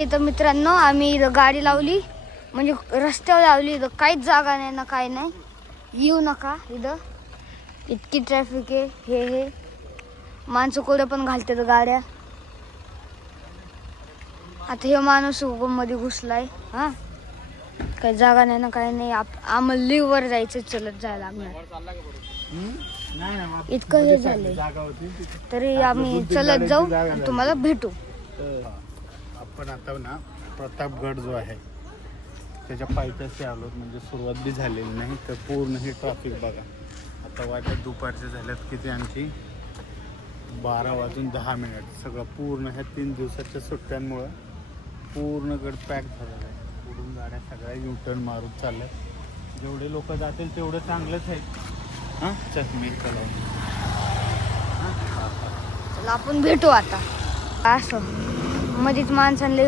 इथं मित्रांनो आम्ही इथं गाडी लावली, म्हणजे रस्त्यावर लावली. इथं काहीच जागा नाही ना, काय नाही. येऊ नका इथं, इतकी ट्रॅफिक आहे. हे माणसं कोडं पण घालतात गाड्या. आता हे माणूस मध्ये घुसलाय. हा, काही जागा नाही ना, काय नाही. आम्हाला लिव्ह वर जायचं, चलत जायला लागणार. इतकं हे झालंय तरी आम्ही चलत जाऊ आणि तुम्हाला भेटू. आपण आता ना प्रतापगड जो आहे त्याच्या पायथ्याशी आलो, म्हणजे सुरुवात बी झालेली नाही. तर पूर्ण हे ट्रॅफिक बघा. आता वाटत दुपारचे झाल्यात किती, आणखी 12:10. सगळं पूर्ण ह्या 3 दिवसाच्या सुट्ट्यांमुळं पूर्ण गड पॅक झालेलं आहे. पुढून गाड्या सगळ्या युटर्न मारून चालल्यात. जेवढे लोक जातील तेवढं चांगलंच आहे. हां चल मी चला चला आपण भेटू आता. असं मध्येच माणसांना